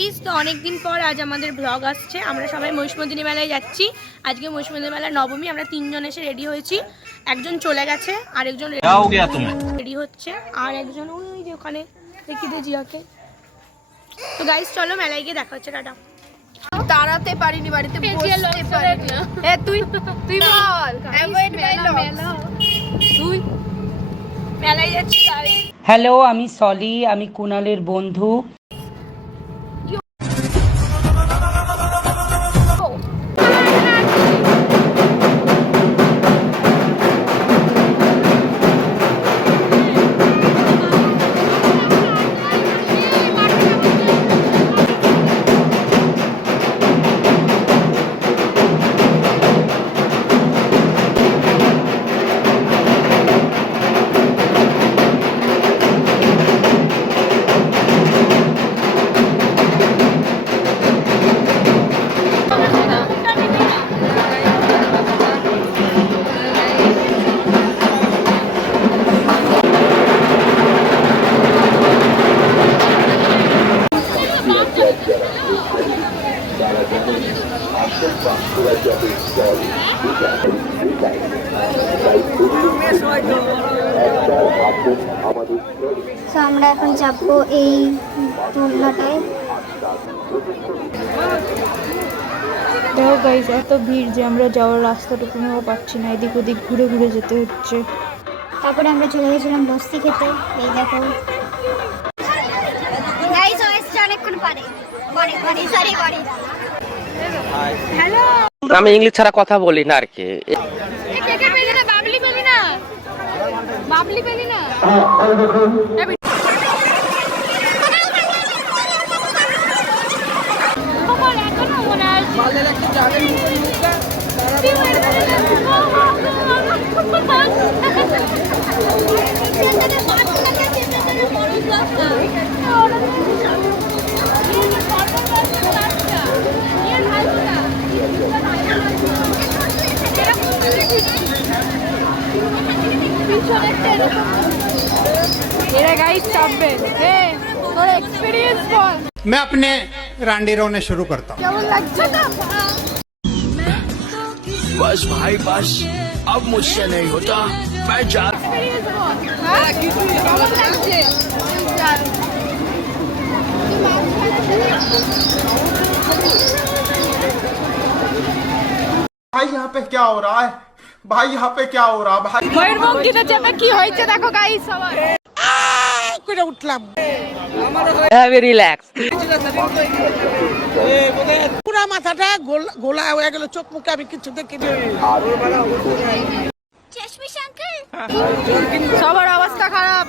Guys, তো অনেকদিন পর আজ আমাদের ব্লগ আসছে। আমরা সবাই মহিষমর্দিনী মেলায় যাচ্ছি। আজকে মহিষমর্দিনী মেলার নবমী। আমরা তিনজন এসে রেডি হয়েছি। একজন চলে গেছে, আরেকজন রেডি হচ্ছে, আর একজন ওই যে ওখানে দেখি দে জিয়াকে। তো গাইস চলো মেলায় গিয়ে দেখা হচ্ছে। টাটা। দাঁড়াতে পারিনি, বাড়িতে বসতে পারিনি। এ তুই বল, অ্যাভয়েড মাই লস। তুই মেলায় যাচ্ছি গাইস। হ্যালো, আমি সলি, আমি কুনালের বন্ধু। আমরা এখন যাবো এই দোলনাটায়। দেখো গাইস, এত ভিড় যে আমরা যাওয়ার রাস্তাটুকুও পাচ্ছি না, এদিক ওদিক ঘুরে ঘুরে যেতে হচ্ছে। তারপরে আমরা চলে গেছিলাম লস্যি খেতে। এই দেখো গাইস, ওয়েস্ট অনেকক্ষণ পরে আমি ইংলিশ ছাড়া কথা বলি না আর কি। বাবলি পেলি না मैं अपने रांडी रोने शुरू करता हूँ। बस भाई बस, अब मुझसे नहीं होता, मैं जा। भाई यहाँ पे क्या हो रहा है? भाई यहाँ पे क्या हो रहा है? भाई ময়ূরপঙ্খীতে চেপে কি হয়েছে দেখো গাইস, সবাই করে উঠলাম। রিল্যাক্স। পুরা মাথাটা গোলা হয়ে গেল, চোখ মুখে আমি কিছু দেখিনি। সবার অবস্থা খারাপ।